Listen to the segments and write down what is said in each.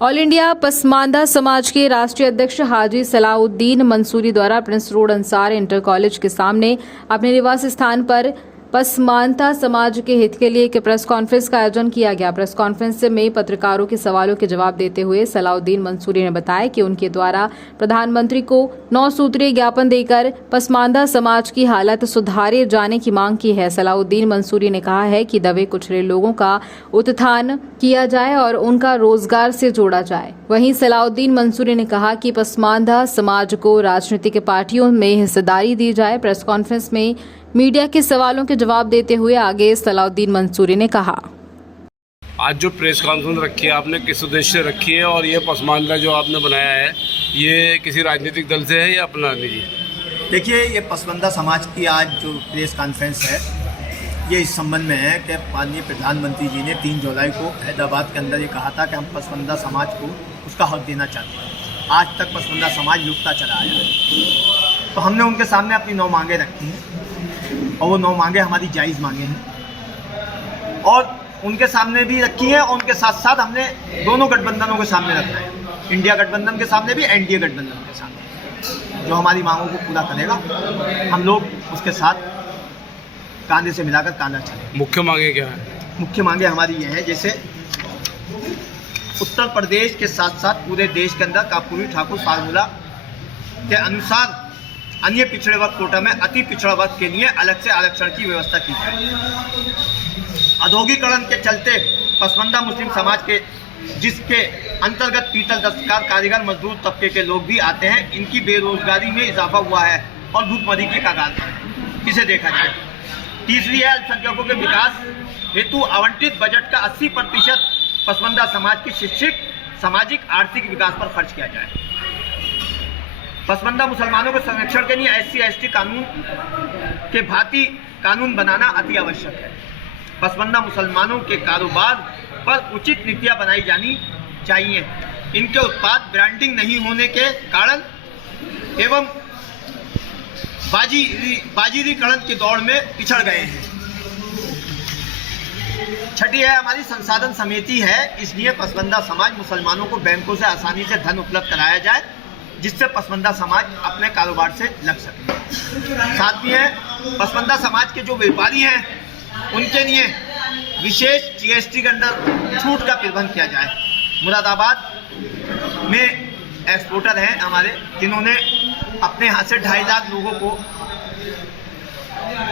All India Pasmanda समाज के राष्ट्रीय अध्यक्ष हाजी सलाउद्दीन मंसूरी द्वारा Prince road Ansar inter college के सामने अपने निवास स्थान पर पसमानदा समाज के हित के लिए एक प्रेस कॉन्फ्रेंस का आयोजन किया गया। प्रेस कॉन्फ्रेंस में पत्रकारों के सवालों के जवाब देते हुए सलाउद्दीन मंसूरी ने बताया कि उनके द्वारा प्रधानमंत्री को 9 सूत्रीय ज्ञापन देकर पसमानदा समाज की हालत सुधारे जाने की मांग की है। सलाउद्दीन मंसूरी ने कहा है कि दबे कुचले लोगों का उत्थान किया जाए और उनका रोजगार से जोड़ा जाए। वहीं सलाउद्दीन मंसूरी ने कहा कि पसमानदा समाज को राजनीतिक पार्टियों में हिस्सेदारी दी जाए। प्रेस कॉन्फ्रेंस में मीडिया के सवालों के जवाब देते हुए आगे सलाउद्दीन मंसूरी ने कहा, आज जो प्रेस कॉन्फ्रेंस रखी है आपने किस उद्देश्य से रखी है और ये पसमानदा जो आपने बनाया है ये किसी राजनीतिक दल से है या अपना निजी? देखिए, ये पसमानदा समाज की आज जो प्रेस कॉन्फ्रेंस है ये इस संबंध में है कि माननीय प्रधानमंत्री जी ने 3 जुलाई को हैदराबाद के अंदर ये कहा था कि हम पसमानदा समाज को उसका हक देना चाहते हैं। आज तक पसमानदा समाज लुटता चला आया है, तो हमने उनके सामने अपनी 9 मांगे रखी हैं और वो 9 मांगे हमारी जायज़ मांगे हैं और उनके सामने भी रखी हैं और उनके साथ साथ हमने दोनों गठबंधनों के सामने रखा है, इंडिया गठबंधन के सामने भी, एनडीए गठबंधन के सामने। जो हमारी मांगों को पूरा करेगा हम लोग उसके साथ कांधे से मिलाकर कांधा चलेंगे। मुख्य मांगे क्या है? मुख्य मांगे हमारी ये है, जैसे उत्तर प्रदेश के साथ साथ पूरे देश के अंदर कर्पूरी ठाकुर फार्मूला के अनुसार अन्य पिछड़े वर्ग कोटा में अति पिछड़ा वर्ग के लिए अलग से आरक्षण की व्यवस्था की जाए। औद्योगिकरण के चलते पसमानदा मुस्लिम समाज के जिसके अंतर्गत पीतल दस्तकार कारीगर मजदूर तबके के लोग भी आते हैं, इनकी बेरोजगारी में इजाफा हुआ है और भूखमरी के कगार पर इसे देखा जाए। तीसरी है, अल्पसंख्यकों के विकास हेतु आवंटित बजट का 80% पसमानदा समाज की शैक्षिक सामाजिक आर्थिक विकास पर खर्च किया जाए। पसमानदा मुसलमानों के संरक्षण के लिए SC/ST कानून के भांति कानून बनाना अति आवश्यक है। पसमानदा मुसलमानों के कारोबार पर उचित नीतियां बनाई जानी चाहिए। इनके उत्पाद ब्रांडिंग नहीं होने के कारण एवं बाजीरीकरण की दौड़ में पिछड़ गए हैं। छठी है, हमारी संसाधन समिति है, इसलिए पसमानदा समाज मुसलमानों को बैंकों से आसानी से धन उपलब्ध कराया जाए जिससे पसमानदा समाज अपने कारोबार से लग सके। साथ ही है, पसमानदा समाज के जो व्यापारी हैं उनके लिए विशेष GST के अंदर छूट का प्रबंध किया जाए। मुरादाबाद में एक्सपोर्टर हैं हमारे, जिन्होंने अपने यहाँ से 2.5 लाख लोगों को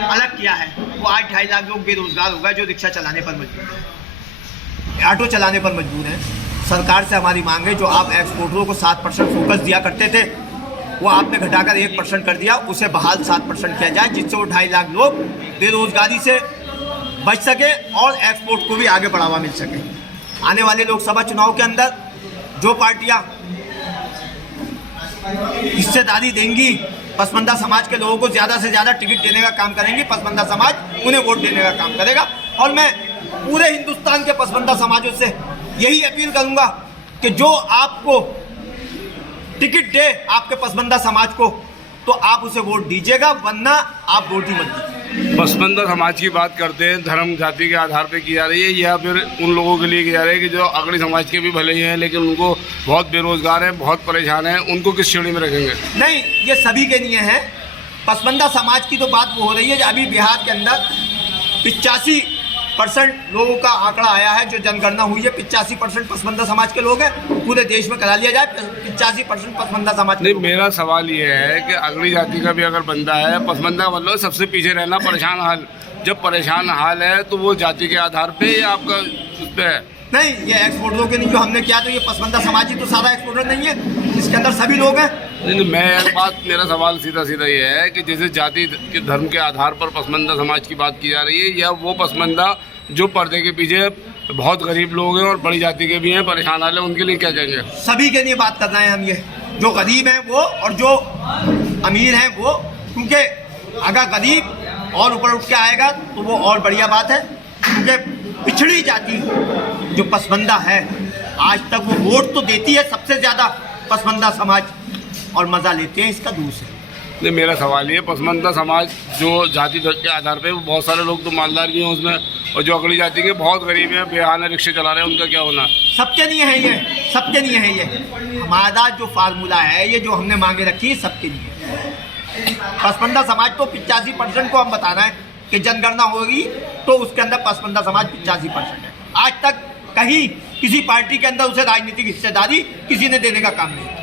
अलग किया है, वो आज 2.5 लाख लोग बेरोजगार हो गए जो रिक्शा चलाने पर मजबूर हैं, ऑटो चलाने पर मजबूर हैं। सरकार से हमारी मांग है, जो आप एक्सपोर्टरों को 7% फोकस दिया करते थे वो आपने घटाकर 1% कर दिया, उसे बहाल 7% किया जाए जिससे वो 2.5 लाख लोग बेरोजगारी से बच सके और एक्सपोर्ट को भी आगे बढ़ावा मिल सके। आने वाले लोकसभा चुनाव के अंदर जो पार्टियां हिस्सेदारी देंगी, पसमानदा समाज के लोगों को ज़्यादा से ज़्यादा टिकट देने का काम करेंगी, पसमानदा समाज उन्हें वोट देने का काम करेगा। और मैं पूरे हिंदुस्तान के पसमानदा समाजों से यही अपील करूंगा कि जो आपको टिकट दे आपके पसमानदा समाज को, तो आप उसे वोट दीजिएगा, वरना आप वोट ही मत दीजिए। पसमानदा समाज की बात करते हैं, धर्म जाति के आधार पर की जा रही है या फिर उन लोगों के लिए की जा रही है कि जो अगड़ी समाज के भी भले ही हैं लेकिन उनको बहुत बेरोजगार हैं, बहुत परेशान हैं, उनको किस श्रेणी में रखेंगे? नहीं, ये सभी के लिए है। पसमानदा समाज की तो बात वो हो रही है, अभी बिहार के अंदर 85% लोगों का आंकड़ा आया है, जो जनगणना हुई है 85% पसमानदा समाज के लोग हैं। पूरे देश में करा लिया जाए 85% पसमानदा समाज के। नहीं, मेरा सवाल ये है कि अगली जाति का भी अगर बंदा है, पसमानदा मतलब सबसे पीछे रहना, परेशान हाल, जब परेशान हाल है तो वो जाति के आधार पे या आपका उस पर है? नहीं, ये एक्सपोर्टरों के नहीं जो हमने किया, तो ये पसमानदा समाज ही तो सारा एक्सपोर्टर नहीं है, इसके अंदर सभी लोग हैं। नहीं, मेरा सवाल सीधा ये है कि जैसे जाति के धर्म के आधार पर पसमानदा समाज की बात की जा रही है, या वो पसमानदा जो पर्दे के पीछे बहुत गरीब लोग हैं और बड़ी जाति के भी हैं, परेशान हाल है, उनके लिए क्या कहेंगे? सभी के लिए बात कर रहे हैं हम, ये जो गरीब हैं वो और जो अमीर हैं वो, क्योंकि अगर गरीब और ऊपर उठ के आएगा तो वो और बढ़िया बात है, क्योंकि पिछड़ी जाति जो पसमानदा है आज तक वो वोट तो देती है सबसे ज़्यादा पसमानदा समाज, और मज़ा लेते हैं इसका दूर से। नहीं, मेरा सवाल ये, पसमानदा समाज जो जाति के आधार पे बहुत सारे लोग तो मालदार भी हैं उसमें, और जो अगली जाति के बहुत गरीब हैं, बेहाना रिक्शे चला रहे हैं, उनका क्या होना? सबके लिए है ये, सबके लिए है ये। हमारा जो फार्मूला है, ये जो हमने मांगे रखी है, सबके लिए। पसमानदा समाज को 85% को हम बता रहे हैं कि जनगणना होगी तो उसके अंदर पसमानदा समाज 85% है। आज तक कहीं किसी पार्टी के अंदर उसे राजनीतिक हिस्सेदारी किसी ने देने का काम नहीं किया।